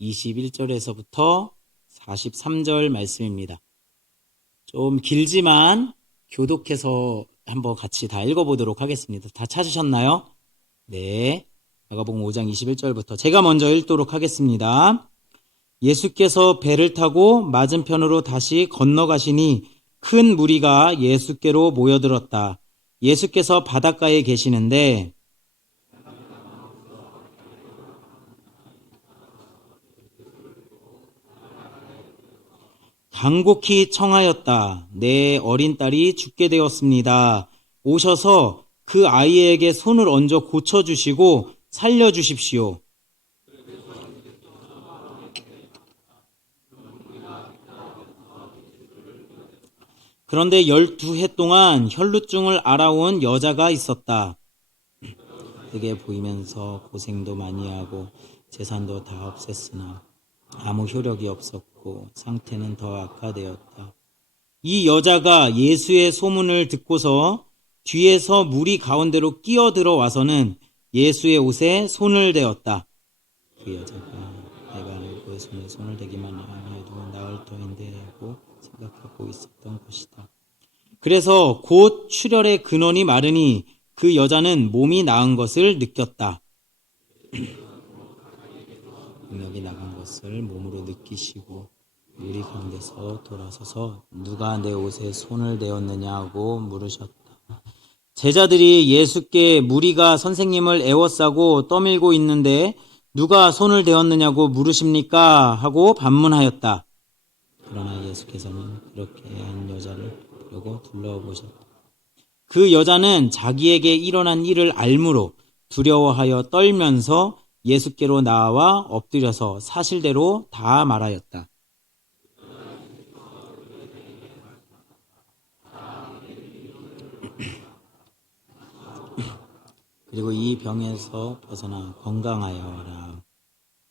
21절에서부터 43절 말씀입니다. 좀 길지만 교독해서 한번 같이 다 읽어보도록 하겠습니다. 다 찾으셨나요? 네. 마가복음 5장 21절부터 제가 먼저 읽도록 하겠습니다. 예수께서 배를 타고 맞은편으로 다시 건너가시니 큰 무리가 예수께로 모여들었다. 예수께서 바닷가에 계시는데 간곡히 청하였다. 내 어린 딸이 죽게 되었습니다. 오셔서 그 아이에게 손을 얹어 고쳐주시고 살려주십시오. 그런데 12해 동안 혈루증을 앓아온 여자가 있었다. 그게 보이면서 고생도 많이 하고 재산도 다 없앴으나 아무 효력이 없었고 상태는 더 악화되었다. 이 여자가 예수의 소문을 듣고서 뒤에서 무리 가운데로 끼어들어 와서는 예수의 옷에 손을 대었다. 그 여자가 내가 그 손에 손을 대기만 해도 나을 터인데 하고 생각하고 있었던 것이다. 그래서 곧 출혈의 근원이 마르니 그 여자는 몸이 나은 것을 느꼈다. 능력이 나간 것을 몸으로 느끼시고 무리 가운데서 돌아서서 누가 내 옷에 손을 대었느냐고 물으셨다. 제자들이 예수께 무리가 선생님을 애워싸고 떠밀고 있는데 누가 손을 대었느냐고 물으십니까? 하고 반문하였다. 그러나 예수께서는 그렇게 한 여자를 보려고 둘러보셨다. 그 여자는 자기에게 일어난 일을 알므로 두려워하여 떨면서 예수께로 나와 엎드려서 사실대로 다 말하였다. 그리고 이 병에서 벗어나 건강하여라.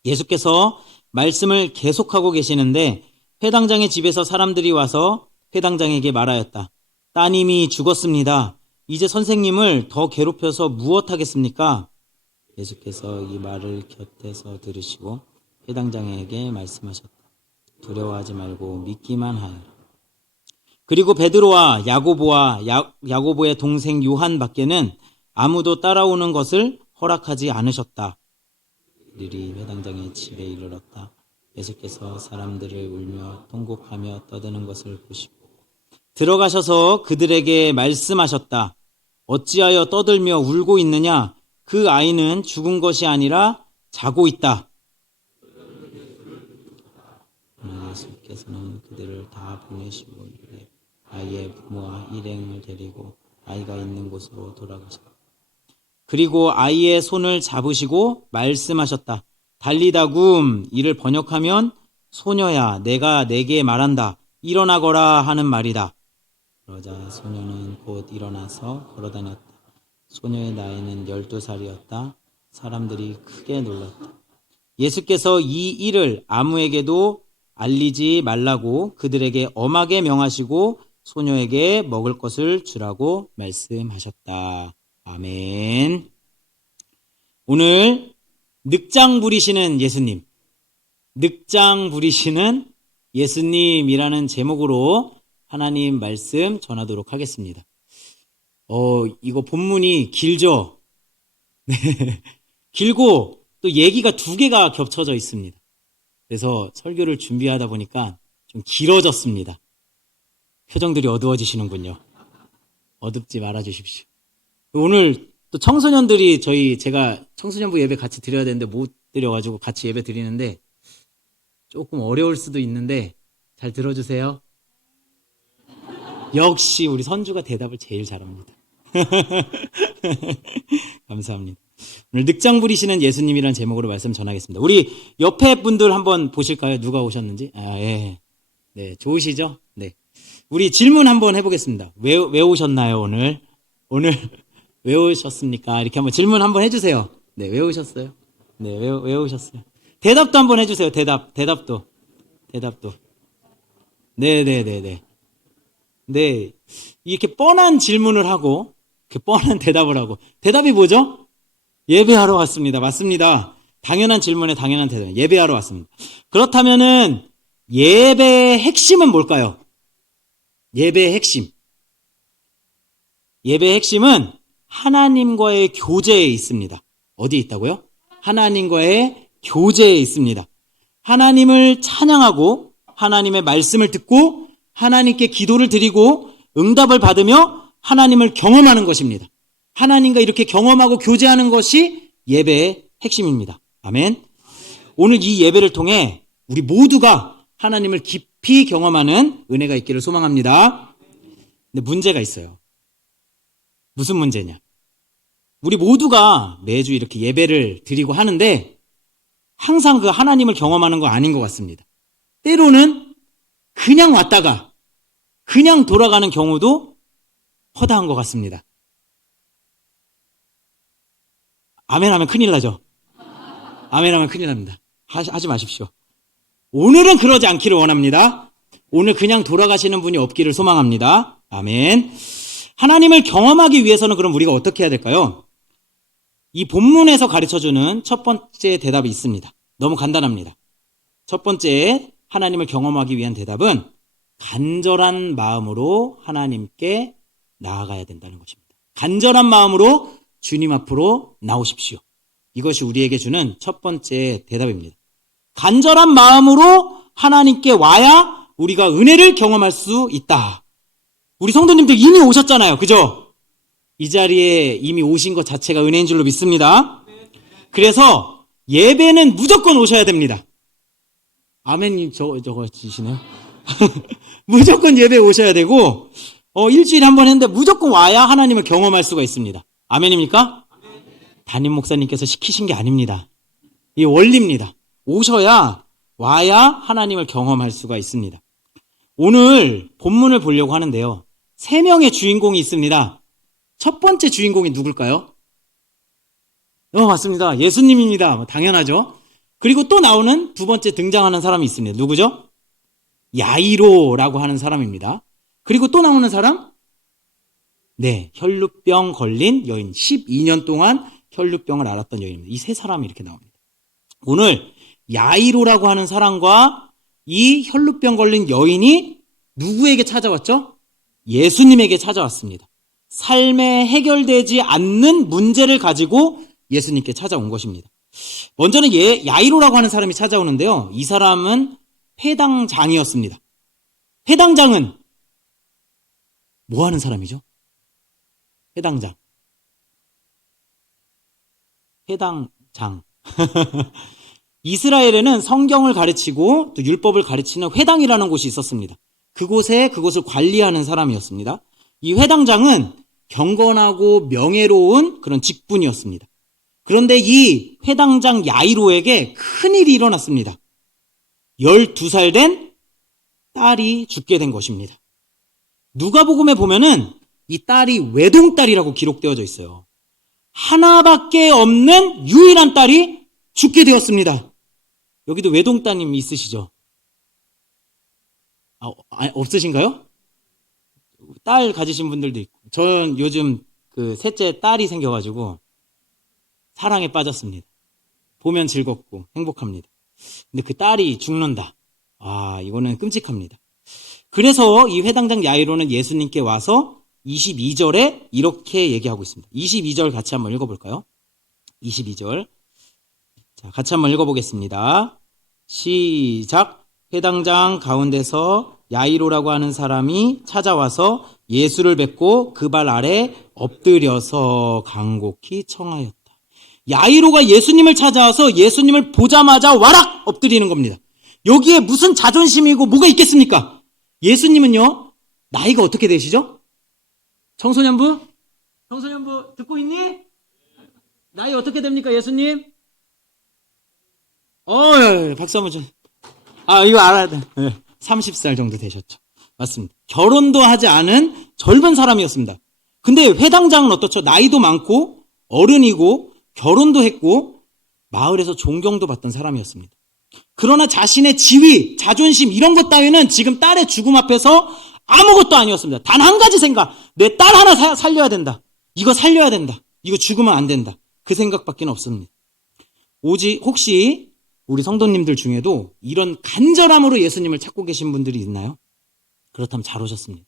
예수께서 말씀을 계속하고 계시는데 회당장의 집에서 사람들이 와서 회당장에게 말하였다. 따님이 죽었습니다. 이제 선생님을 더 괴롭혀서 무엇하겠습니까? 예수께서 이 말을 곁에서 들으시고 회당장에게 말씀하셨다. 두려워하지 말고 믿기만 하여라. 그리고 베드로와 야고보와 야고보의 동생 요한 밖에는 아무도 따라오는 것을 허락하지 않으셨다. 그들이 회당장의 집에 이르렀다. 예수께서 사람들을 울며 통곡하며 떠드는 것을 보시고 들어가셔서 그들에게 말씀하셨다. 어찌하여 떠들며 울고 있느냐? 그 아이는 죽은 것이 아니라 자고 있다. 예수께서는 그들을 다 보내시고 아이의 부모와 일행을 데리고 아이가 있는 곳으로 돌아가셨다. 그리고 아이의 손을 잡으시고 말씀하셨다. 달리다굼, 이를 번역하면 소녀야 내가 내게 말한다. 일어나거라 하는 말이다. 그러자 소녀는 곧 일어나서 걸어다녔다. 소녀의 나이는 12살이었다. 사람들이 크게 놀랐다. 예수께서 이 일을 아무에게도 알리지 말라고 그들에게 엄하게 명하시고 소녀에게 먹을 것을 주라고 말씀하셨다. 아멘. 오늘 늑장 부리시는 예수님, 늑장 부리시는 예수님이라는 제목으로 하나님 말씀 전하도록 하겠습니다. 이거 본문이 길죠? 네. 길고 또 얘기가 두 개가 겹쳐져 있습니다. 그래서 설교를 준비하다 보니까 좀 길어졌습니다. 표정들이 어두워지시는군요. 어둡지 말아 주십시오. 오늘 또 청소년들이 제가 청소년부 예배 같이 드려야 되는데 못 드려가지고 같이 예배 드리는데 조금 어려울 수도 있는데 잘 들어주세요. 역시 우리 선주가 대답을 제일 잘합니다. 감사합니다. 오늘 늑장 부리시는 예수님이라는 제목으로 말씀 전하겠습니다. 우리 옆에 분들 한번 보실까요? 누가 오셨는지? 예. 네, 좋으시죠? 네. 우리 질문 한번 해보겠습니다. 왜 오셨나요, 오늘? 오늘 왜 오셨습니까? 이렇게 한번 질문 한번 해주세요. 네, 왜 오셨어요? 네, 왜 오셨어요? 대답도 한번 해주세요. 대답도. 네네네네. 네, 이렇게 뻔한 질문을 하고, 이렇게 뻔한 대답을 하고, 대답이 뭐죠? 예배하러 왔습니다. 맞습니다. 당연한 질문에 당연한 대답. 예배하러 왔습니다. 그렇다면은 예배의 핵심은 뭘까요? 예배의 핵심. 예배의 핵심은 하나님과의 교제에 있습니다. 어디에 있다고요? 하나님과의 교제에 있습니다. 하나님을 찬양하고 하나님의 말씀을 듣고 하나님께 기도를 드리고 응답을 받으며 하나님을 경험하는 것입니다. 하나님과 이렇게 경험하고 교제하는 것이 예배의 핵심입니다. 아멘. 오늘 이 예배를 통해 우리 모두가 하나님을 깊이 경험하는 은혜가 있기를 소망합니다. 근데 문제가 있어요. 무슨 문제냐? 우리 모두가 매주 이렇게 예배를 드리고 하는데 항상 그 하나님을 경험하는 거 아닌 것 같습니다. 때로는 그냥 왔다가 그냥 돌아가는 경우도 허다한 것 같습니다. 아멘 하면 큰일 나죠? 아멘 하면 큰일 납니다. 하지 마십시오. 오늘은 그러지 않기를 원합니다. 오늘 그냥 돌아가시는 분이 없기를 소망합니다. 아멘. 하나님을 경험하기 위해서는 그럼 우리가 어떻게 해야 될까요? 이 본문에서 가르쳐주는 첫 번째 대답이 있습니다. 너무 간단합니다. 첫 번째 하나님을 경험하기 위한 대답은 간절한 마음으로 하나님께 나아가야 된다는 것입니다. 간절한 마음으로 주님 앞으로 나오십시오. 이것이 우리에게 주는 첫 번째 대답입니다. 간절한 마음으로 하나님께 와야 우리가 은혜를 경험할 수 있다. 우리 성도님들 이미 오셨잖아요. 그죠? 이 자리에 이미 오신 것 자체가 은혜인 줄로 믿습니다. 그래서 예배는 무조건 오셔야 됩니다. 아멘님 저거 지시네요. 무조건 예배에 오셔야 되고 일주일에 한 번 했는데 무조건 와야 하나님을 경험할 수가 있습니다. 아멘입니까? 담임 목사님께서 시키신 게 아닙니다. 이 원리입니다. 오셔야 와야 하나님을 경험할 수가 있습니다. 오늘 본문을 보려고 하는데요. 3명의 주인공이 있습니다. 첫 번째 주인공이 누굴까요? 맞습니다. 예수님입니다. 당연하죠. 그리고 또 나오는 두 번째 등장하는 사람이 있습니다. 누구죠? 야이로라고 하는 사람입니다. 그리고 또 나오는 사람? 네, 혈루병 걸린 여인. 12년 동안 혈루병을 앓았던 여인입니다. 이 세 사람이 이렇게 나옵니다. 오늘 야이로라고 하는 사람과 이 혈루병 걸린 여인이 누구에게 찾아왔죠? 예수님에게 찾아왔습니다. 삶에 해결되지 않는 문제를 가지고 예수님께 찾아온 것입니다. 먼저는 야이로라고 하는 사람이 찾아오는데요. 이 사람은 회당장이었습니다. 회당장은 뭐 하는 사람이죠? 회당장. 이스라엘에는 성경을 가르치고 또 율법을 가르치는 회당이라는 곳이 있었습니다. 그곳을 관리하는 사람이었습니다. 이 회당장은 경건하고 명예로운 그런 직분이었습니다. 그런데 이 회당장 야이로에게 큰일이 일어났습니다. 12살 된 딸이 죽게 된 것입니다. 누가복음에 보면은 이 딸이 외동딸이라고 기록되어져 있어요. 하나밖에 없는 유일한 딸이 죽게 되었습니다. 여기도 외동따님 있으시죠? 없으신가요? 딸 가지신 분들도 있고. 저는 요즘 그 셋째 딸이 생겨가지고 사랑에 빠졌습니다. 보면 즐겁고 행복합니다. 근데 그 딸이 죽는다. 이거는 끔찍합니다. 그래서 이 회당장 야이로는 예수님께 와서 22절에 이렇게 얘기하고 있습니다. 22절 같이 한번 읽어볼까요? 22절. 자, 같이 한번 읽어보겠습니다. 시작. 회당장 가운데서 야이로라고 하는 사람이 찾아와서 예수를 뵙고 그 발 아래 엎드려서 간곡히 청하였다. 야이로가 예수님을 찾아와서 예수님을 보자마자 와락 엎드리는 겁니다. 여기에 무슨 자존심이고 뭐가 있겠습니까? 예수님은요, 나이가 어떻게 되시죠? 청소년부 듣고 있니? 나이 어떻게 됩니까, 예수님? 박수 한번 좀. 이거 알아야 돼. 30살 정도 되셨죠. 맞습니다. 결혼도 하지 않은 젊은 사람이었습니다. 근데 회당장은 어떻죠? 나이도 많고 어른이고 결혼도 했고 마을에서 존경도 받던 사람이었습니다. 그러나 자신의 지위, 자존심 이런 것 따위는 지금 딸의 죽음 앞에서 아무것도 아니었습니다. 단 한 가지 생각. 내 딸 하나 살려야 된다. 이거 살려야 된다. 이거 죽으면 안 된다. 그 생각밖에 없습니다. 혹시 우리 성도님들 중에도 이런 간절함으로 예수님을 찾고 계신 분들이 있나요? 그렇다면 잘 오셨습니다.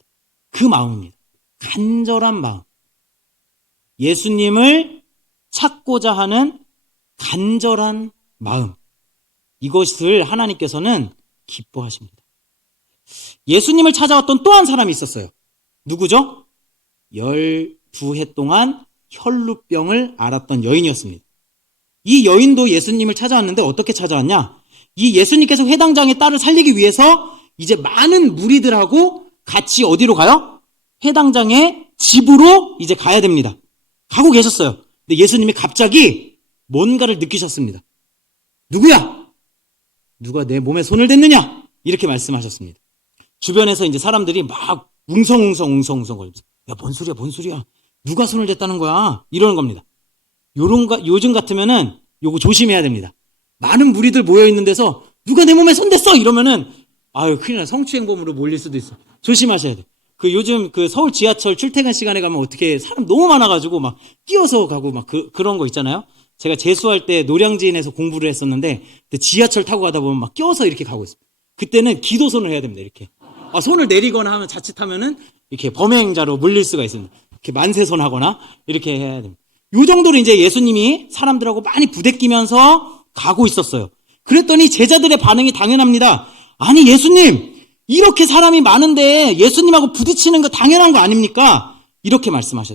그 마음입니다. 간절한 마음. 예수님을 찾고자 하는 간절한 마음. 이것을 하나님께서는 기뻐하십니다. 예수님을 찾아왔던 또 한 사람이 있었어요. 누구죠? 12해 동안 혈루병을 앓았던 여인이었습니다. 이 여인도 예수님을 찾아왔는데 어떻게 찾아왔냐? 이 예수님께서 회당장의 딸을 살리기 위해서 이제 많은 무리들하고 같이 어디로 가요? 회당장의 집으로 이제 가야 됩니다. 가고 계셨어요. 근데 예수님이 갑자기 뭔가를 느끼셨습니다. 누구야? 누가 내 몸에 손을 댔느냐? 이렇게 말씀하셨습니다. 주변에서 이제 사람들이 막 웅성웅성 거리면서 야, 뭔 소리야? 누가 손을 댔다는 거야? 이러는 겁니다. 요즘 같으면은 요거 조심해야 됩니다. 많은 무리들 모여 있는 데서 누가 내 몸에 손 댔어? 이러면은 아유, 큰일 나. 성추행범으로 몰릴 수도 있어. 조심하셔야 돼. 요즘 서울 지하철 출퇴근 시간에 가면 어떻게 사람 너무 많아가지고 막 뛰어서 가고 막 그런 거 있잖아요. 제가 재수할 때 노량진에서 공부를 했었는데 지하철 타고 가다 보면 막 껴서 이렇게 가고 있어요. 그때는 기도손을 해야 됩니다. 이렇게. 손을 내리거나 하면 자칫하면은 이렇게 범행자로 물릴 수가 있습니다. 이렇게 만세손 하거나 이렇게 해야 됩니다. 요 정도로 이제 예수님이 사람들하고 많이 부대끼면서 가고 있었어요. 그랬더니 제자들의 반응이 당연합니다. 아니, 예수님, 이렇게 사람이 많은데 예수님하고 부딪히는 거 당연한 거 아닙니까? 이렇게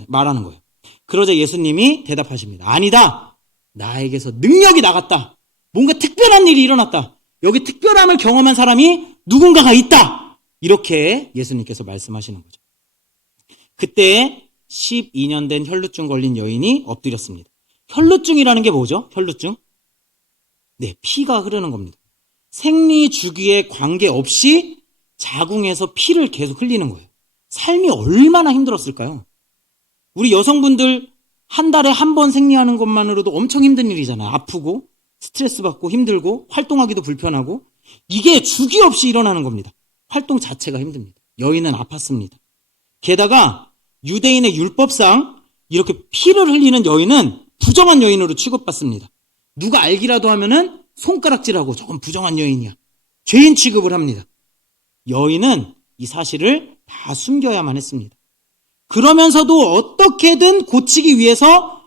말하는 거예요. 그러자 예수님이 대답하십니다. 아니다. 나에게서 능력이 나갔다. 뭔가 특별한 일이 일어났다. 여기 특별함을 경험한 사람이 누군가가 있다. 이렇게 예수님께서 말씀하시는 거죠. 그때 12년 된 혈루증 걸린 여인이 엎드렸습니다. 혈루증이라는 게 뭐죠? 혈루증? 네, 피가 흐르는 겁니다. 생리 주기에 관계없이 자궁에서 피를 계속 흘리는 거예요. 삶이 얼마나 힘들었을까요? 우리 여성분들 한 달에 한 번 생리하는 것만으로도 엄청 힘든 일이잖아요. 아프고 스트레스 받고 힘들고 활동하기도 불편하고 이게 주기 없이 일어나는 겁니다. 활동 자체가 힘듭니다. 여인은 아팠습니다. 게다가 유대인의 율법상 이렇게 피를 흘리는 여인은 부정한 여인으로 취급받습니다. 누가 알기라도 하면은 손가락질하고 저건 부정한 여인이야. 죄인 취급을 합니다. 여인은 이 사실을 다 숨겨야만 했습니다. 그러면서도 어떻게든 고치기 위해서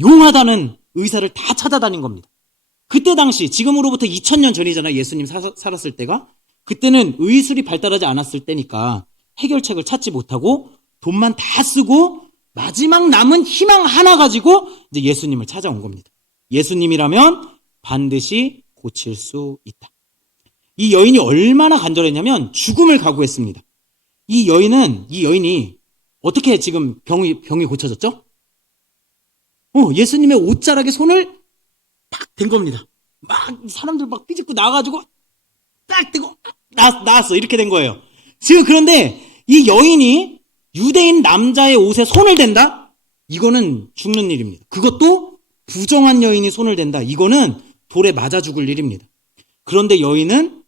용하다는 의사를 다 찾아다닌 겁니다. 그때 당시 지금으로부터 2000년 전이잖아요. 예수님 살았을 때가. 그때는 의술이 발달하지 않았을 때니까 해결책을 찾지 못하고 돈만 다 쓰고 마지막 남은 희망 하나 가지고 이제 예수님을 찾아온 겁니다. 예수님이라면 반드시 고칠 수 있다. 이 여인이 얼마나 간절했냐면 죽음을 각오했습니다. 이 여인이 어떻게 지금 병이 고쳐졌죠? 예수님의 옷자락에 손을 팍 댄 겁니다. 막 사람들 막 삐집고 나와가지고 딱 대고 나왔어. 이렇게 된 거예요. 지금 그런데 이 여인이 유대인 남자의 옷에 손을 댄다? 이거는 죽는 일입니다. 그것도 부정한 여인이 손을 댄다. 이거는 돌에 맞아 죽을 일입니다. 그런데 여인은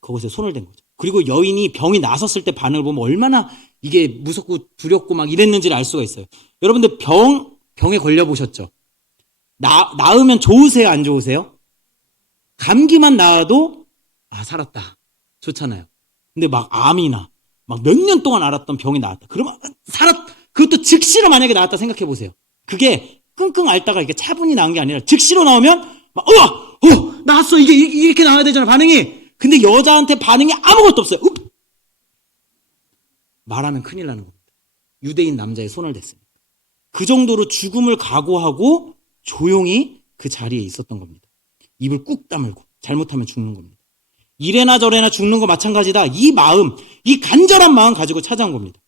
그것에 손을 댄 거죠. 그리고 여인이 병이 나섰을 때 반응을 보면 얼마나 이게 무섭고 두렵고 막 이랬는지를 알 수가 있어요. 여러분들 병에 걸려보셨죠? 나으면 좋으세요? 안 좋으세요? 감기만 나아도 살았다. 좋잖아요. 근데 막 암이나 막 몇 년 동안 앓았던 병이 나았다. 그러면 그것도 즉시로 만약에 나왔다 생각해 보세요. 그게 끙끙 앓다가 이렇게 차분히 나은 게 아니라 즉시로 나오면 막 나왔어. 이게 이렇게 나와야 되잖아, 반응이. 근데 여자한테 반응이 아무것도 없어요. 말하면 큰일 나는 겁니다. 유대인 남자의 손을 댔습니다. 그 정도로 죽음을 각오하고 조용히 그 자리에 있었던 겁니다. 입을 꾹 다물고 잘못하면 죽는 겁니다. 이래나 저래나 죽는 거 마찬가지다. 이 마음, 이 간절한 마음 가지고 찾아온 겁니다.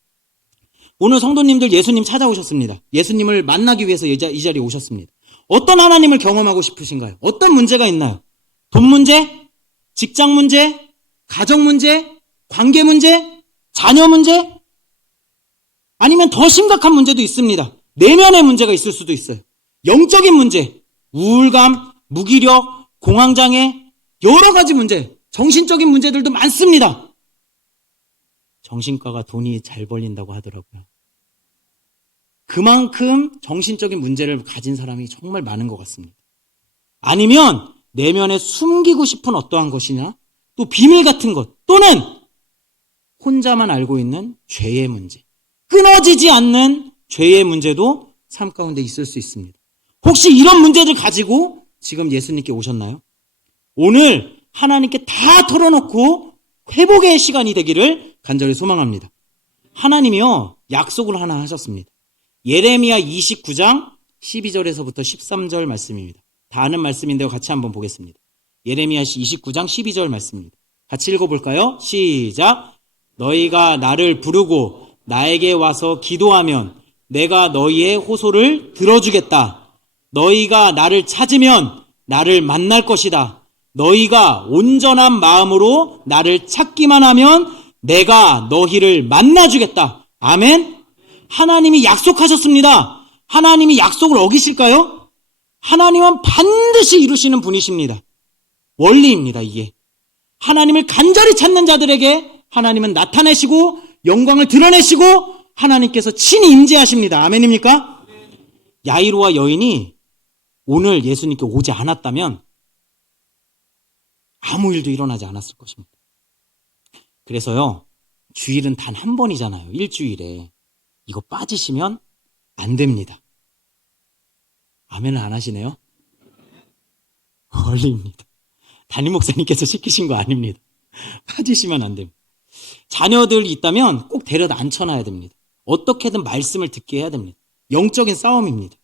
오늘 성도님들 예수님 찾아오셨습니다. 예수님을 만나기 위해서 이 자리에 오셨습니다. 어떤 하나님을 경험하고 싶으신가요? 어떤 문제가 있나요? 돈 문제? 직장 문제? 가정 문제? 관계 문제? 자녀 문제? 아니면 더 심각한 문제도 있습니다. 내면의 문제가 있을 수도 있어요. 영적인 문제, 우울감, 무기력, 공황장애, 여러 가지 문제, 정신적인 문제들도 많습니다. 정신과가 돈이 잘 벌린다고 하더라고요. 그만큼 정신적인 문제를 가진 사람이 정말 많은 것 같습니다. 아니면 내면에 숨기고 싶은 어떠한 것이나 또 비밀 같은 것 또는 혼자만 알고 있는 죄의 문제, 끊어지지 않는 죄의 문제도 삶 가운데 있을 수 있습니다. 혹시 이런 문제들 가지고 지금 예수님께 오셨나요? 오늘 하나님께 다 털어놓고 회복의 시간이 되기를 간절히 소망합니다. 하나님이요, 약속을 하나 하셨습니다. 예레미야 29장 12절에서부터 13절 말씀입니다. 다 아는 말씀인데요. 같이 한번 보겠습니다. 예레미야 29장 12절 말씀입니다. 같이 읽어볼까요? 시작. 너희가 나를 부르고 나에게 와서 기도하면 내가 너희의 호소를 들어주겠다. 너희가 나를 찾으면 나를 만날 것이다. 너희가 온전한 마음으로 나를 찾기만 하면 내가 너희를 만나주겠다. 아멘. 하나님이 약속하셨습니다. 하나님이 약속을 어기실까요? 하나님은 반드시 이루시는 분이십니다. 원리입니다, 이게. 하나님을 간절히 찾는 자들에게 하나님은 나타내시고 영광을 드러내시고 하나님께서 친히 임재하십니다. 아멘입니까? 야이로와 여인이 오늘 예수님께 오지 않았다면 아무 일도 일어나지 않았을 것입니다. 그래서요, 주일은 단 한 번이잖아요. 일주일에. 이거 빠지시면 안 됩니다. 아멘을 안 하시네요? 원리입니다. 담임 목사님께서 시키신 거 아닙니다. 빠지시면 안 됩니다. 자녀들이 있다면 꼭 데려다 앉혀놔야 됩니다. 어떻게든 말씀을 듣게 해야 됩니다. 영적인 싸움입니다.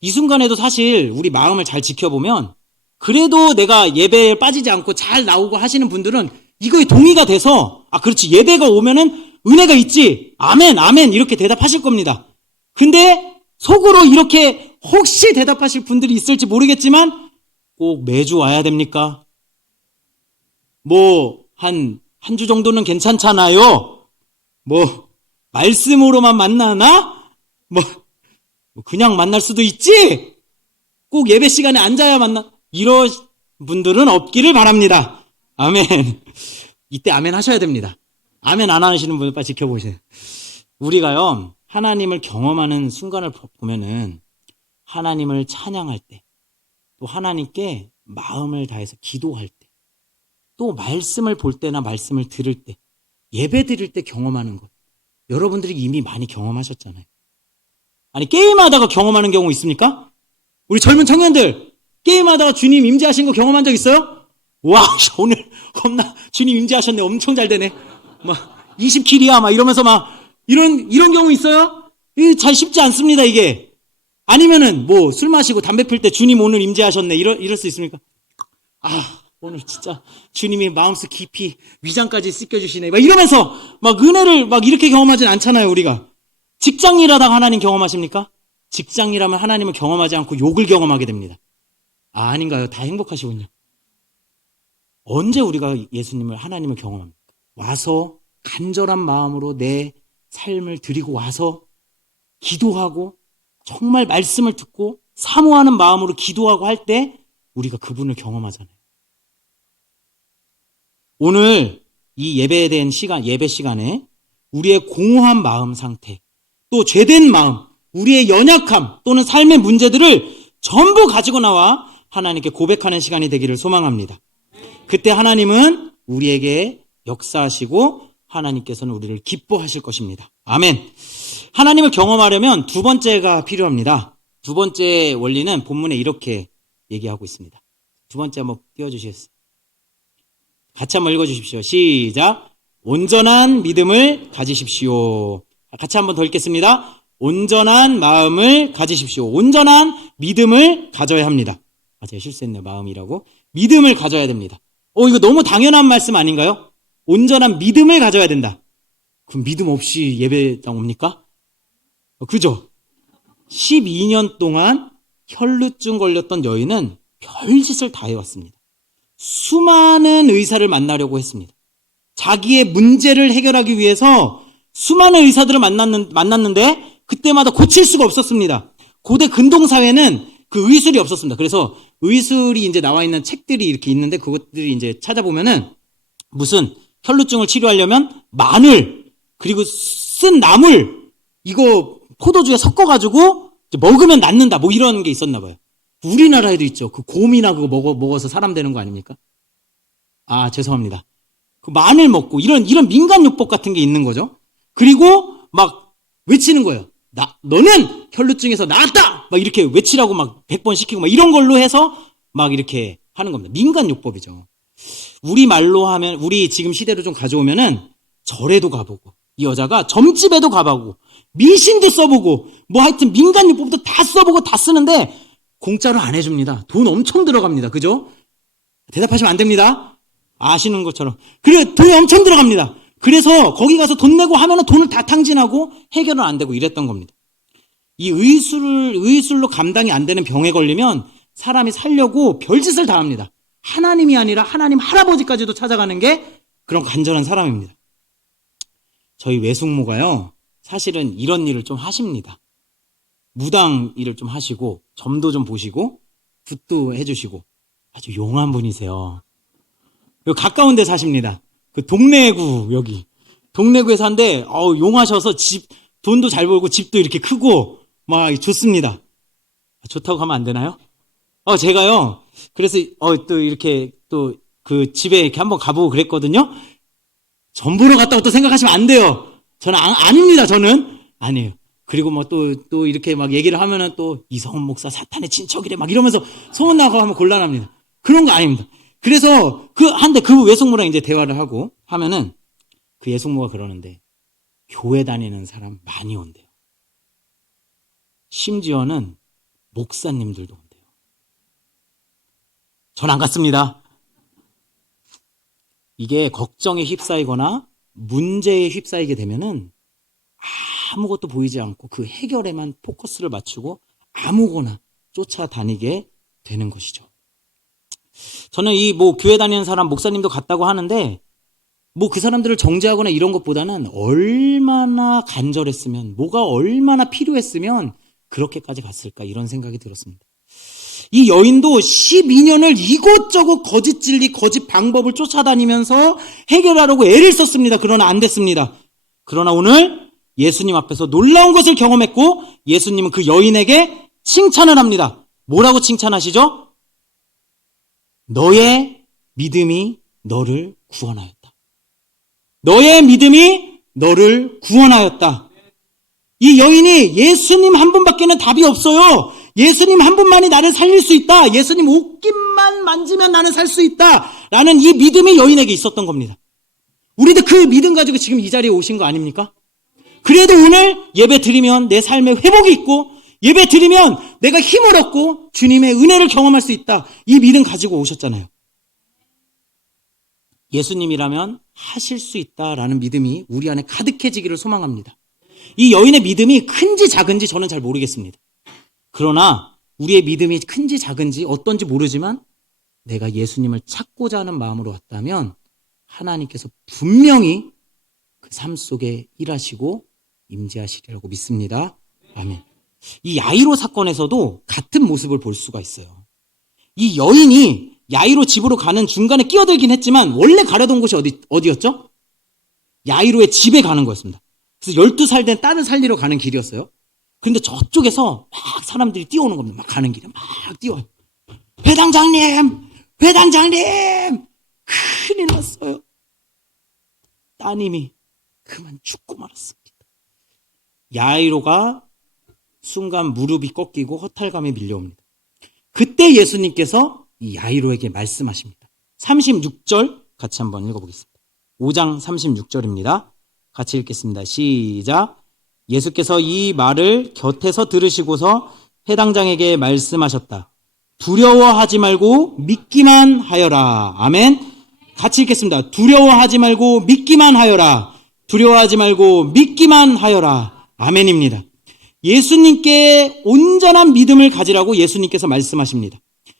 이 순간에도 사실 우리 마음을 잘 지켜보면 그래도 내가 예배에 빠지지 않고 잘 나오고 하시는 분들은 이거에 동의가 돼서 그렇지, 예배가 오면은 은혜가 있지, 아멘 아멘 이렇게 대답하실 겁니다. 근데 속으로 이렇게 혹시 대답하실 분들이 있을지 모르겠지만 꼭 매주 와야 됩니까? 뭐 한 주 정도는 괜찮잖아요. 뭐 말씀으로만 만나나? 뭐 그냥 만날 수도 있지? 꼭 예배 시간에 앉아야 만나? 이런 분들은 없기를 바랍니다. 아멘. 이때 아멘 하셔야 됩니다. 아멘 안 하시는 분들 빨리 지켜보세요. 우리가요, 하나님을 경험하는 순간을 보면은 하나님을 찬양할 때, 또 하나님께 마음을 다해서 기도할 때, 또 말씀을 볼 때나 말씀을 들을 때, 예배 드릴 때 경험하는 것. 여러분들이 이미 많이 경험하셨잖아요. 아니, 게임하다가 경험하는 경우 있습니까? 우리 젊은 청년들, 게임하다가 주님 임재하신 거 경험한 적 있어요? 와, 오늘 겁나 주님 임재하셨네. 엄청 잘 되네. 막 20킬이야 막 이러면서 막 이런 경우 있어요? 이게 잘 쉽지 않습니다, 이게. 아니면은 뭐 술 마시고 담배 필 때 주님 오늘 임재하셨네. 이럴 수 있습니까? 오늘 진짜 주님이 마음속 깊이 위장까지 씻겨주시네. 막 이러면서 막 은혜를 막 이렇게 경험하진 않잖아요, 우리가. 직장 일하다가 하나님 경험하십니까? 직장 일하면 하나님을 경험하지 않고 욕을 경험하게 됩니다. 아닌가요? 다 행복하시군요. 언제 우리가 예수님을, 하나님을 경험합니까? 와서 간절한 마음으로 내 삶을 드리고 와서 기도하고 정말 말씀을 듣고 사모하는 마음으로 기도하고 할 때 우리가 그분을 경험하잖아요. 오늘 이 예배에 대한 시간, 예배 시간에 우리의 공허한 마음 상태, 또 죄된 마음, 우리의 연약함 또는 삶의 문제들을 전부 가지고 나와 하나님께 고백하는 시간이 되기를 소망합니다. 그때 하나님은 우리에게 역사하시고 하나님께서는 우리를 기뻐하실 것입니다. 아멘. 하나님을 경험하려면 두 번째가 필요합니다. 두 번째 원리는 본문에 이렇게 얘기하고 있습니다. 두 번째 한번 띄워주시겠어요? 같이 한번 읽어주십시오. 시작. 온전한 믿음을 가지십시오. 같이 한번 더 읽겠습니다. 온전한 마음을 가지십시오. 온전한 믿음을 가져야 합니다. 제가 실수했네요. 마음이라고. 믿음을 가져야 됩니다. 이거 너무 당연한 말씀 아닌가요? 온전한 믿음을 가져야 된다. 그럼 믿음 없이 예배당 옵니까? 그죠? 12년 동안 혈루증 걸렸던 여인은 별짓을 다 해왔습니다. 수많은 의사를 만나려고 했습니다. 자기의 문제를 해결하기 위해서 수많은 의사들을 만났는데 그때마다 고칠 수가 없었습니다. 고대 근동사회는 그 의술이 없었습니다. 그래서 의술이 이제 나와 있는 책들이 이렇게 있는데 그것들이 이제 찾아보면은 무슨 혈루증을 치료하려면 마늘 그리고 쓴 나물 이거 포도주에 섞어가지고 먹으면 낫는다 뭐 이런 게 있었나 봐요. 우리나라에도 있죠. 그 곰이나 그거 먹어서 사람 되는 거 아닙니까? 아, 죄송합니다. 그 마늘 먹고 이런 민간요법 같은 게 있는 거죠. 그리고 막 외치는 거예요. 너는 혈루증에서 나았다! 막 이렇게 외치라고 막 100번 시키고 막 이런 걸로 해서 막 이렇게 하는 겁니다. 민간요법이죠. 우리 말로 하면, 우리 지금 시대로 좀 가져오면은 절에도 가보고, 이 여자가 점집에도 가보고, 미신도 써보고, 뭐 하여튼 민간요법도 다 써보고 다 쓰는데, 공짜로 안 해줍니다. 돈 엄청 들어갑니다. 그죠? 대답하시면 안 됩니다. 아시는 것처럼. 그래, 돈이 엄청 들어갑니다. 그래서 거기 가서 돈 내고 하면은 돈을 다 탕진하고 해결은 안 되고 이랬던 겁니다. 이 의술로 감당이 안 되는 병에 걸리면 사람이 살려고 별짓을 다 합니다. 하나님이 아니라 하나님 할아버지까지도 찾아가는 게 그런 간절한 사람입니다. 저희 외숙모가요, 사실은 이런 일을 좀 하십니다. 무당 일을 좀 하시고, 점도 좀 보시고, 굿도 해주시고, 아주 용한 분이세요. 여기 가까운 데 사십니다. 그 동래구, 여기. 동래구에 사는데, 용하셔서 돈도 잘 벌고, 집도 이렇게 크고, 막 좋습니다. 좋다고 하면 안 되나요? 제가요, 그래서, 또 이렇게, 또 그 집에 이렇게 한번 가보고 그랬거든요? 전 보러 갔다고 또 생각하시면 안 돼요. 저는 아닙니다, 저는. 아니에요. 그리고 뭐 또 이렇게 막 얘기를 하면은 또 이성훈 목사 사탄의 친척이래 막 이러면서 소문나고 하면 곤란합니다. 그런 거 아닙니다. 그래서 한데 그 외숙모랑 이제 대화를 하고 하면은 그 외숙모가 그러는데 교회 다니는 사람 많이 온대요. 심지어는 목사님들도 온대요. 전 안 갔습니다. 이게 걱정에 휩싸이거나 문제에 휩싸이게 되면은 아무것도 보이지 않고 그 해결에만 포커스를 맞추고 아무거나 쫓아다니게 되는 것이죠. 저는 교회 다니는 사람, 목사님도 갔다고 하는데, 그 사람들을 정죄하거나 이런 것보다는 얼마나 간절했으면, 뭐가 얼마나 필요했으면 그렇게까지 갔을까, 이런 생각이 들었습니다. 이 여인도 12년을 이곳저곳 거짓 진리, 거짓 방법을 쫓아다니면서 해결하려고 애를 썼습니다. 그러나 안 됐습니다. 그러나 오늘 예수님 앞에서 놀라운 것을 경험했고, 예수님은 그 여인에게 칭찬을 합니다. 뭐라고 칭찬하시죠? 너의 믿음이 너를 구원하였다. 너의 믿음이 너를 구원하였다. 이 여인이 예수님 한 분밖에는 답이 없어요. 예수님 한 분만이 나를 살릴 수 있다. 예수님 옷깃만 만지면 나는 살 수 있다. 라는 이 믿음이 여인에게 있었던 겁니다. 우리도 그 믿음 가지고 지금 이 자리에 오신 거 아닙니까? 그래도 오늘 예배 드리면 내 삶에 회복이 있고, 예배 드리면 내가 힘을 얻고 주님의 은혜를 경험할 수 있다. 이 믿음 가지고 오셨잖아요. 예수님이라면 하실 수 있다라는 믿음이 우리 안에 가득해지기를 소망합니다. 이 여인의 믿음이 큰지 작은지 저는 잘 모르겠습니다. 그러나 우리의 믿음이 큰지 작은지 어떤지 모르지만 내가 예수님을 찾고자 하는 마음으로 왔다면 하나님께서 분명히 그 삶 속에 일하시고 임재하시리라고 믿습니다. 아멘. 이 야이로 사건에서도 같은 모습을 볼 수가 있어요. 이 여인이 야이로 집으로 가는 중간에 끼어들긴 했지만 원래 가려던 곳이 어디였죠? 야이로의 집에 가는 거였습니다. 그래서 12살 된 딸을 살리러 가는 길이었어요. 그런데 저쪽에서 막 사람들이 뛰어오는 겁니다. 막 가는 길에 막 뛰어와요. 회당장님! 회당장님! 큰일 났어요. 따님이 그만 죽고 말았습니다. 야이로가 순간 무릎이 꺾이고 허탈감에 밀려옵니다. 그때 예수님께서 이 야이로에게 말씀하십니다. 36절 같이 한번 읽어보겠습니다. 5장 36절입니다. 같이 읽겠습니다. 시작. 예수께서 이 말을 곁에서 들으시고서 해당장에게 말씀하셨다. 두려워하지 말고 믿기만 하여라. 아멘. 같이 읽겠습니다. 두려워하지 말고 믿기만 하여라. 두려워하지 말고 믿기만 하여라. 아멘입니다. 예수님께 온전한 믿음을 가지라고 예수님께서 말씀하십니다.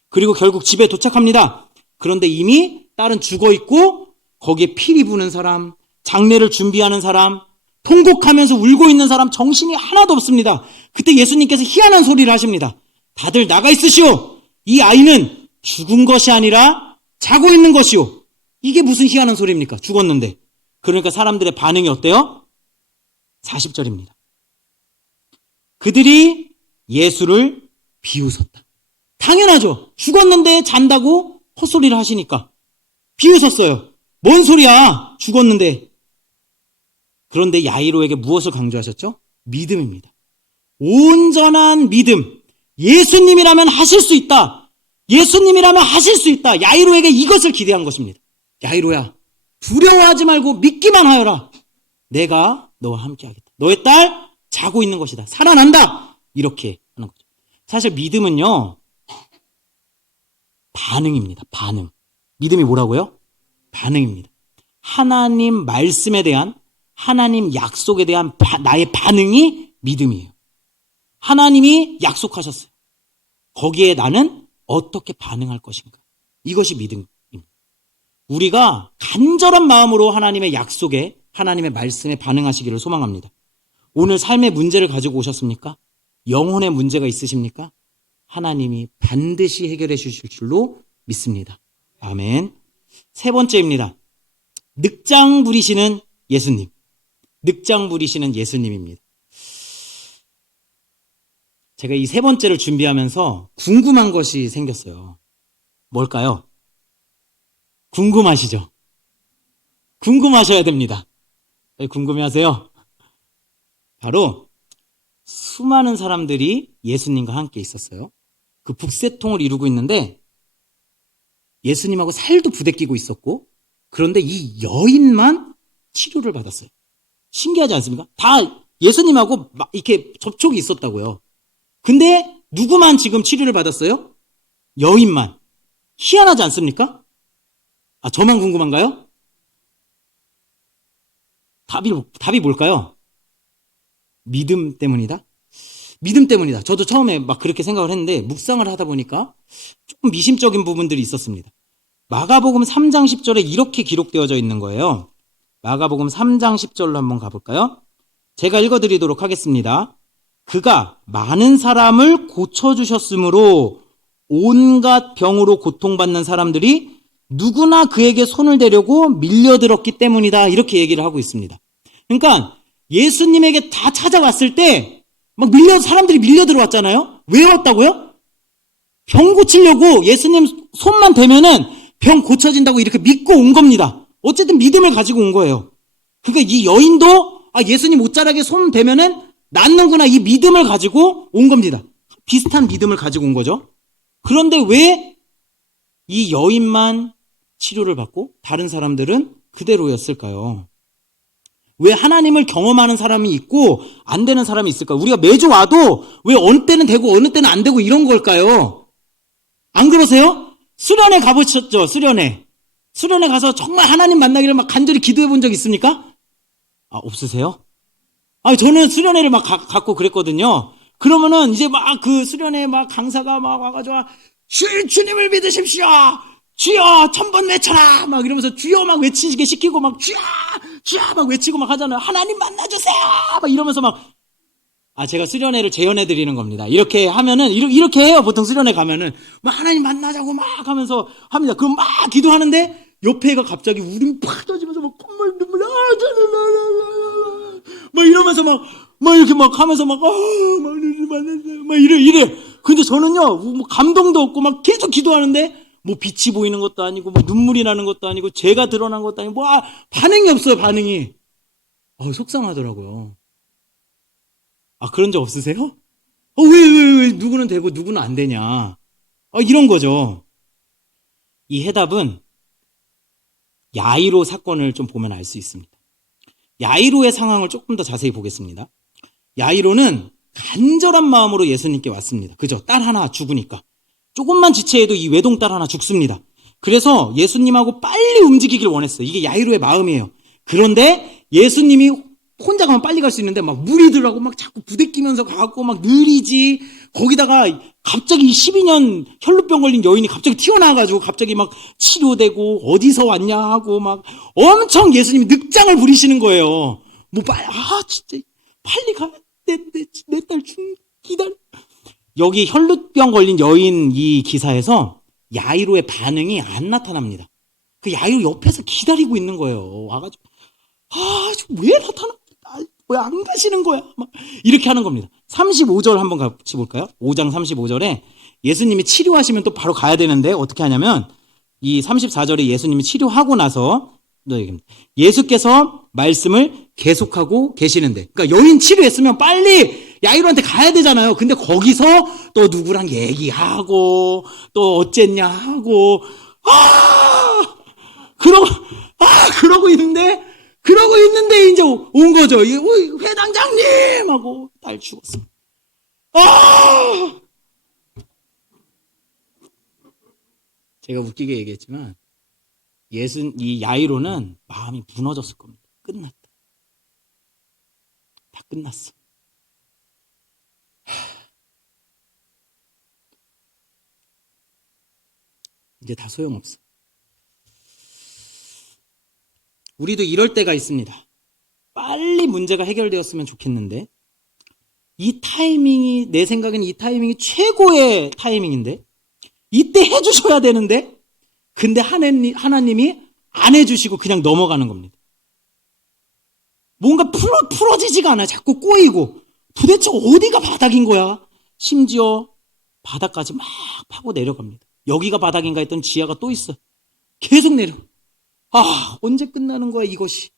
그리고 결국 집에 도착합니다. 그런데 이미 딸은 죽어있고 거기에 피리 부는 사람, 장례를 준비하는 사람, 통곡하면서 울고 있는 사람, 정신이 하나도 없습니다. 그때 예수님께서 희한한 소리를 하십니다. 다들 나가 있으시오. 이 아이는 죽은 것이 아니라 자고 있는 것이오. 이게 무슨 희한한 소리입니까? 죽었는데. 그러니까 사람들의 반응이 어때요? 40절입니다. 그들이 예수를 비웃었다. 당연하죠. 죽었는데 잔다고 헛소리를 하시니까. 비웃었어요. 뭔 소리야? 죽었는데. 그런데 야이로에게 무엇을 강조하셨죠? 믿음입니다. 온전한 믿음. 예수님이라면 하실 수 있다. 예수님이라면 하실 수 있다. 야이로에게 이것을 기대한 것입니다. 야이로야, 두려워하지 말고 믿기만 하여라. 내가 너와 함께 하겠다. 너의 딸 자고 있는 것이다. 살아난다. 이렇게 하는 거죠. 사실 믿음은요, 반응입니다. 반응. 믿음이 뭐라고요? 반응입니다. 하나님 말씀에 대한, 하나님 약속에 대한 나의 반응이 믿음이에요. 하나님이 약속하셨어요. 거기에 나는 어떻게 반응할 것인가? 이것이 믿음입니다. 우리가 간절한 마음으로 하나님의 약속에, 하나님의 말씀에 반응하시기를 소망합니다. 오늘 삶의 문제를 가지고 오셨습니까? 영혼의 문제가 있으십니까? 하나님이 반드시 해결해 주실 줄로 믿습니다. 아멘. 세 번째입니다. 늑장 부리시는 예수님. 늑장 부리시는 예수님입니다. 제가 이 세 번째를 준비하면서 궁금한 것이 생겼어요. 뭘까요? 궁금하시죠? 궁금하셔야 됩니다. 궁금해하세요? 바로 수많은 사람들이 예수님과 함께 있었어요. 그 북새통을 이루고 있는데 예수님하고 살도 부대끼고 있었고, 그런데 이 여인만 치료를 받았어요. 신기하지 않습니까? 다 예수님하고 막 이렇게 접촉이 있었다고요. 근데 누구만 지금 치료를 받았어요? 여인만. 희한하지 않습니까? 아, 저만 궁금한가요? 답이 뭘까요? 믿음 때문이다? 믿음 때문이다. 저도 처음에 막 그렇게 생각을 했는데 묵상을 하다 보니까 조금 미심적인 부분들이 있었습니다. 마가복음 3장 10절에 이렇게 기록되어져 있는 거예요. 마가복음 3장 10절로 한번 가볼까요? 제가 읽어드리도록 하겠습니다. 그가 많은 사람을 고쳐주셨으므로 온갖 병으로 고통받는 사람들이 누구나 그에게 손을 대려고 밀려들었기 때문이다. 이렇게 얘기를 하고 있습니다. 그러니까 예수님에게 다 찾아왔을 때 막 사람들이 밀려들어왔잖아요. 왜 왔다고요? 병 고치려고 예수님 손만 대면은 병 고쳐진다고 이렇게 믿고 온 겁니다. 어쨌든 믿음을 가지고 온 거예요. 그러니까 이 여인도 예수님 옷자락에 손 대면은 낫는구나, 이 믿음을 가지고 온 겁니다. 비슷한 믿음을 가지고 온 거죠. 그런데 왜 이 여인만 치료를 받고 다른 사람들은 그대로였을까요? 왜 하나님을 경험하는 사람이 있고 안 되는 사람이 있을까요? 우리가 매주 와도 왜 어느 때는 되고 어느 때는 안 되고 이런 걸까요? 안 그러세요? 수련회 가보셨죠? 수련회 가서 정말 하나님 만나기를 막 간절히 기도해 본 적 있습니까? 없으세요? 저는 수련회를 막 갔고 그랬거든요. 그러면은 이제 막 그 수련회 막 강사가 막 와가지고 주님을 믿으십시오. 주여 1000번 외쳐라 막 이러면서 주여 막 외치게 시키고 막 주여 막 외치고 막 하잖아요. 하나님 만나주세요 막 이러면서 막 제가 수련회를 재연해 드리는 겁니다. 이렇게 하면은 이렇게 해요. 보통 수련회 가면은 막 하나님 만나자고 막 하면서 합니다. 그럼 막 기도하는데 옆에 애가 갑자기 울음이 팍 터지면서 막 콧물 눈물 막 이러면서 막 이렇게 막 하면서 막 이래. 근데 저는요 뭐 감동도 없고 막 계속 기도하는데 뭐 빛이 보이는 것도 아니고 뭐 눈물이 나는 것도 아니고 죄가 드러난 것도 아니고 반응이 없어요. 반응이. 속상하더라고요. 그런 적 없으세요? 왜 누구는 되고 누구는 안 되냐. 이런 거죠. 이 해답은 야이로 사건을 좀 보면 알 수 있습니다. 야이로의 상황을 조금 더 자세히 보겠습니다. 야이로는 간절한 마음으로 예수님께 왔습니다. 그죠? 딸 하나 죽으니까. 조금만 지체해도 이 외동딸 하나 죽습니다. 그래서 예수님하고 빨리 움직이길 원했어요. 이게 야이로의 마음이에요. 그런데 예수님이 혼자 가면 빨리 갈 수 있는데 막 무리들하고 막 자꾸 부대끼면서 가고 막 느리지. 거기다가 갑자기 12년 혈루병 걸린 여인이 갑자기 튀어나와가지고 갑자기 막 치료되고 어디서 왔냐 하고 막 엄청 예수님이 늑장을 부리시는 거예요. 진짜 빨리 가. 내 딸 기다려. 여기 혈루병 걸린 여인 이 기사에서 야이로의 반응이 안 나타납니다. 그 야이로 옆에서 기다리고 있는 거예요. 와가지고 왜 나타나? 왜 안 가시는 거야? 막 이렇게 하는 겁니다. 35절 한번 같이 볼까요? 5장 35절에 예수님이 치료하시면 또 바로 가야 되는데 어떻게 하냐면 이 34절에 예수님이 치료하고 나서 예수께서 말씀을 계속하고 계시는데, 그러니까 여인 치료했으면 빨리 야이로한테 가야 되잖아요. 근데 거기서 또 누구랑 얘기하고 또 어쨌냐 하고 그러고 있는데 이제 온 거죠. 회당장님 하고 딸 죽었어. 제가 웃기게 얘기했지만 이 야이로는 마음이 무너졌을 겁니다. 끝났다. 다 끝났어. 이제 다 소용없어. 우리도 이럴 때가 있습니다. 빨리 문제가 해결되었으면 좋겠는데 이 타이밍이, 내 생각에는 이 타이밍이 최고의 타이밍인데 이때 해주셔야 되는데 근데 하나님이 안 해주시고 그냥 넘어가는 겁니다. 뭔가 풀어지지가 않아요. 자꾸 꼬이고 도대체 어디가 바닥인 거야. 심지어 바닥까지 막 파고 내려갑니다. 여기가 바닥인가 했더니 지하가 또 있어. 계속 내려. 언제 끝나는 거야 이것이.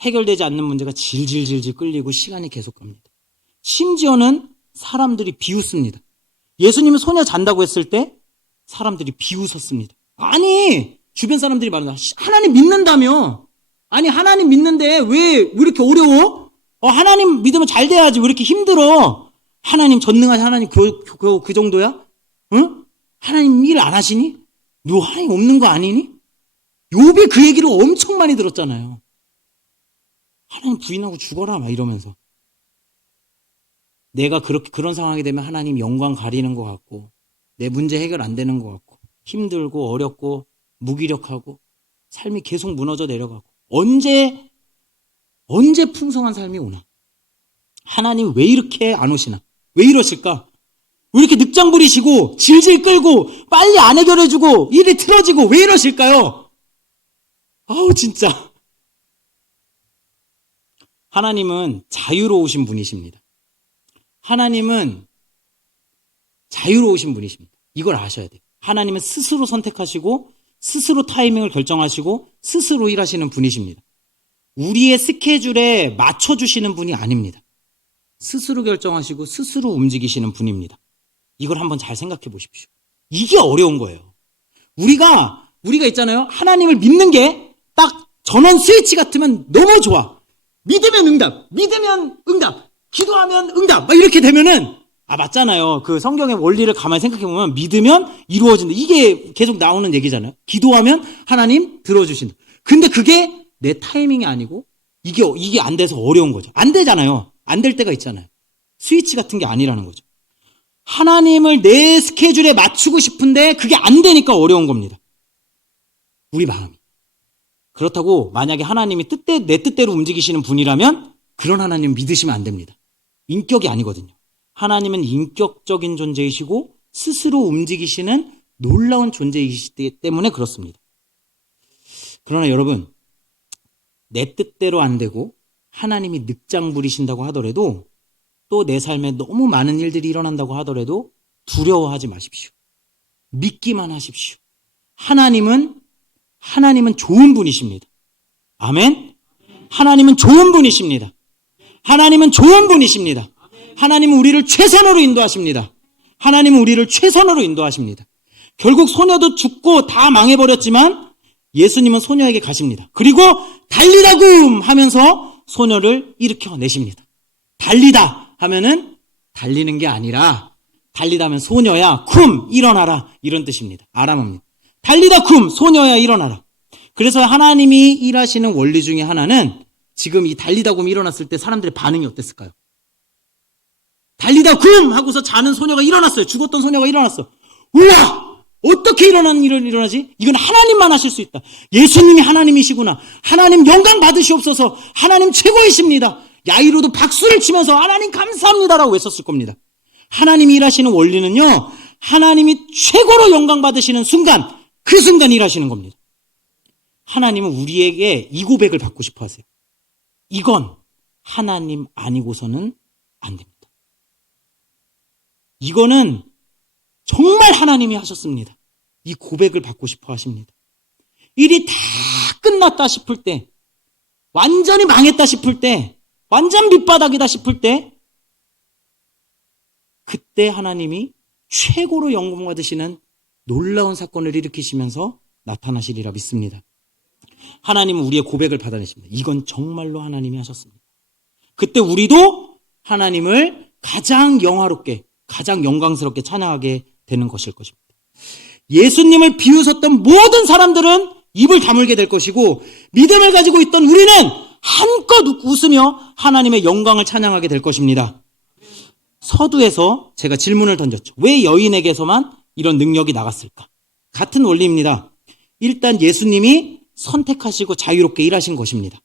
해결되지 않는 문제가 질질질질 끌리고 시간이 계속 갑니다. 심지어는 사람들이 비웃습니다. 예수님은 소녀 잔다고 했을 때 사람들이 비웃었습니다. 아니, 주변 사람들이 말한다. 하나님 믿는다며. 아니, 하나님 믿는데 왜 이렇게 어려워? 하나님 믿으면 잘 돼야지. 왜 이렇게 힘들어? 하나님 전능하신 하나님 그 정도야? 응? 하나님 일 안 하시니? 너 하나님 없는 거 아니니? 욥이 그 얘기를 엄청 많이 들었잖아요. 하나님 부인하고 죽어라 막 이러면서. 내가 그런 상황이 되면 하나님 영광 가리는 것 같고 내 문제 해결 안 되는 것 같고 힘들고 어렵고 무기력하고 삶이 계속 무너져 내려가고 언제 풍성한 삶이 오나? 하나님 왜 이렇게 안 오시나? 왜 이러실까? 왜 이렇게 늑장 부리시고 질질 끌고 빨리 안 해결해주고 일이 틀어지고 왜 이러실까요? 진짜. 하나님은 자유로우신 분이십니다. 하나님은 자유로우신 분이십니다. 이걸 아셔야 돼요. 하나님은 스스로 선택하시고 스스로 타이밍을 결정하시고 스스로 일하시는 분이십니다. 우리의 스케줄에 맞춰주시는 분이 아닙니다. 스스로 결정하시고 스스로 움직이시는 분입니다. 이걸 한번 잘 생각해 보십시오. 이게 어려운 거예요. 우리가 있잖아요. 하나님을 믿는 게 딱 전원 스위치 같으면 너무 좋아. 믿으면 응답, 기도하면 응답, 막 이렇게 되면은, 맞잖아요. 그 성경의 원리를 가만히 생각해보면 믿으면 이루어진다. 이게 계속 나오는 얘기잖아요. 기도하면 하나님 들어주신다. 근데 그게 내 타이밍이 아니고, 이게 안 돼서 어려운 거죠. 안 되잖아요. 안 될 때가 있잖아요. 스위치 같은 게 아니라는 거죠. 하나님을 내 스케줄에 맞추고 싶은데 그게 안 되니까 어려운 겁니다. 우리 마음이. 그렇다고 만약에 하나님이 내 뜻대로 움직이시는 분이라면 그런 하나님 믿으시면 안 됩니다. 인격이 아니거든요. 하나님은 인격적인 존재이시고 스스로 움직이시는 놀라운 존재이시기 때문에 그렇습니다. 그러나 여러분, 내 뜻대로 안 되고 하나님이 늑장 부리신다고 하더라도 또 내 삶에 너무 많은 일들이 일어난다고 하더라도 두려워하지 마십시오. 믿기만 하십시오. 하나님은 좋은 분이십니다. 아멘? 하나님은 좋은 분이십니다. 하나님은 좋은 분이십니다. 하나님은 우리를 최선으로 인도하십니다. 하나님은 우리를 최선으로 인도하십니다. 결국 소녀도 죽고 다 망해버렸지만 예수님은 소녀에게 가십니다. 그리고 달리다굼 하면서 소녀를 일으켜내십니다. 달리다 하면은 달리는 게 아니라 달리다 하면 소녀야 쿰 일어나라 이런 뜻입니다. 아람어입니다. 달리다 쿰 소녀야 일어나라. 그래서 하나님이 일하시는 원리 중에 하나는 지금 이 달리다 굼 일어났을 때 사람들의 반응이 어땠을까요? 달리다 굼 하고서 자는 소녀가 일어났어요. 죽었던 소녀가 일어났어. 우와! 어떻게 이러는 일은 일어나지? 이건 하나님만 하실 수 있다. 예수님이 하나님이시구나. 하나님 영광 받으시옵소서. 하나님 최고이십니다. 야이로도 박수를 치면서 하나님 감사합니다라고 외쳤을 겁니다. 하나님이 일하시는 원리는요. 하나님이 최고로 영광 받으시는 순간 그 순간 일하시는 겁니다. 하나님은 우리에게 이 고백을 받고 싶어 하세요. 이건 하나님 아니고서는 안 됩니다. 이거는 정말 하나님이 하셨습니다. 이 고백을 받고 싶어 하십니다. 일이 다 끝났다 싶을 때, 완전히 망했다 싶을 때, 완전 밑바닥이다 싶을 때, 그때 하나님이 최고로 영광 받으시는 놀라운 사건을 일으키시면서 나타나시리라 믿습니다. 하나님은 우리의 고백을 받아내십니다. 이건 정말로 하나님이 하셨습니다. 그때 우리도 하나님을 가장 영화롭게, 가장 영광스럽게 찬양하게 되는 것일 것입니다. 예수님을 비웃었던 모든 사람들은 입을 다물게 될 것이고, 믿음을 가지고 있던 우리는 한껏 웃으며 하나님의 영광을 찬양하게 될 것입니다. 서두에서 제가 질문을 던졌죠. 왜 여인에게서만 이런 능력이 나갔을까? 같은 원리입니다. 일단 예수님이 선택하시고 자유롭게 일하신 것입니다.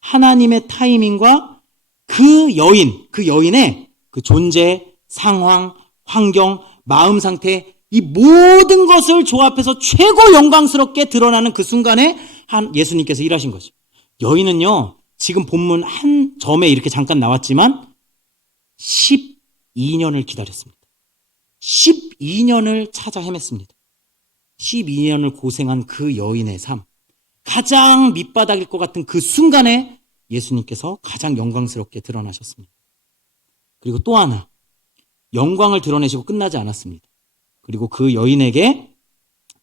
하나님의 타이밍과 그 여인의 그 존재, 상황, 환경, 마음 상태, 이 모든 것을 조합해서 최고 영광스럽게 드러나는 그 순간에 예수님께서 일하신 거죠. 여인은요, 지금 본문 한 점에 이렇게 잠깐 나왔지만 12년을 기다렸습니다. 12년을 찾아 헤맸습니다. 12년을 고생한 그 여인의 삶, 가장 밑바닥일 것 같은 그 순간에 예수님께서 가장 영광스럽게 드러나셨습니다. 그리고 또 하나, 영광을 드러내시고 끝나지 않았습니다. 그리고 그 여인에게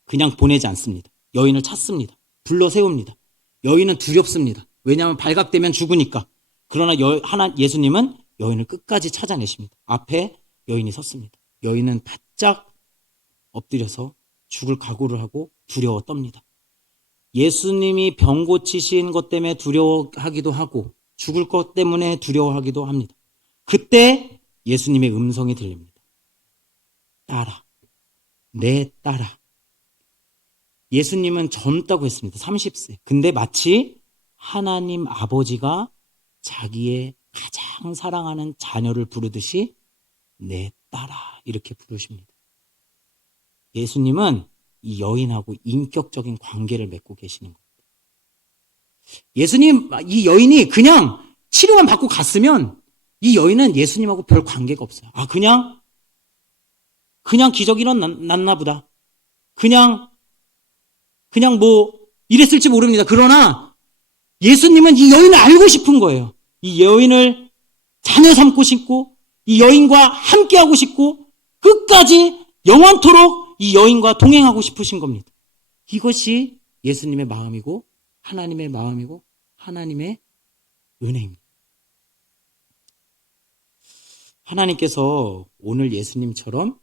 그냥 보내지 않습니다. 여인을 찾습니다. 불러 세웁니다. 여인은 두렵습니다. 왜냐하면 발각되면 죽으니까. 그러나 예수님은 여인을 끝까지 찾아내십니다. 앞에 여인이 섰습니다. 여인은 바짝 엎드려서 죽을 각오를 하고 두려워 떱니다. 예수님이 병 고치신 것 때문에 두려워하기도 하고 죽을 것 때문에 두려워하기도 합니다. 그때 예수님의 음성이 들립니다. 따라, 내 따라. 예수님은 젊다고 했습니다. 30세. 근데 마치 하나님 아버지가 자기의 가장 사랑하는 자녀를 부르듯이 내 따라 이렇게 부르십니다. 예수님은 이 여인하고 인격적인 관계를 맺고 계시는 겁니다. 이 여인이 그냥 치료만 받고 갔으면 이 여인은 예수님하고 별 관계가 없어요. 그냥 기적이 일어났나 보다. 그냥 뭐 이랬을지 모릅니다. 그러나 예수님은 이 여인을 알고 싶은 거예요. 이 여인을 자녀 삼고 싶고, 이 여인과 함께하고 싶고, 끝까지 영원토록 이 여인과 동행하고 싶으신 겁니다. 이것이 예수님의 마음이고, 하나님의 마음이고, 하나님의 은혜입니다. 하나님께서 오늘 예수님처럼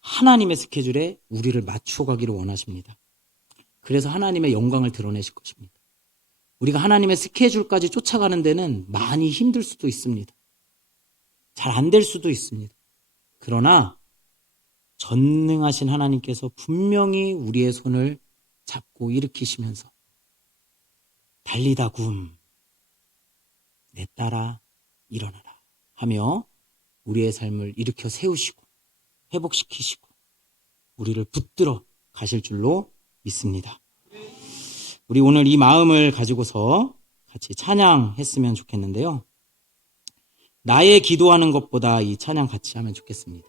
하나님의 스케줄에 우리를 맞추어 가기를 원하십니다. 그래서 하나님의 영광을 드러내실 것입니다. 우리가 하나님의 스케줄까지 쫓아가는 데는 많이 힘들 수도 있습니다. 잘 안 될 수도 있습니다. 그러나 전능하신 하나님께서 분명히 우리의 손을 잡고 일으키시면서 달리다 굼, 내 따라 일어나라 하며 우리의 삶을 일으켜 세우시고 회복시키시고 우리를 붙들어 가실 줄로 믿습니다. 우리 오늘 이 마음을 가지고서 같이 찬양했으면 좋겠는데요. 나의 기도하는 것보다 이 찬양 같이 하면 좋겠습니다.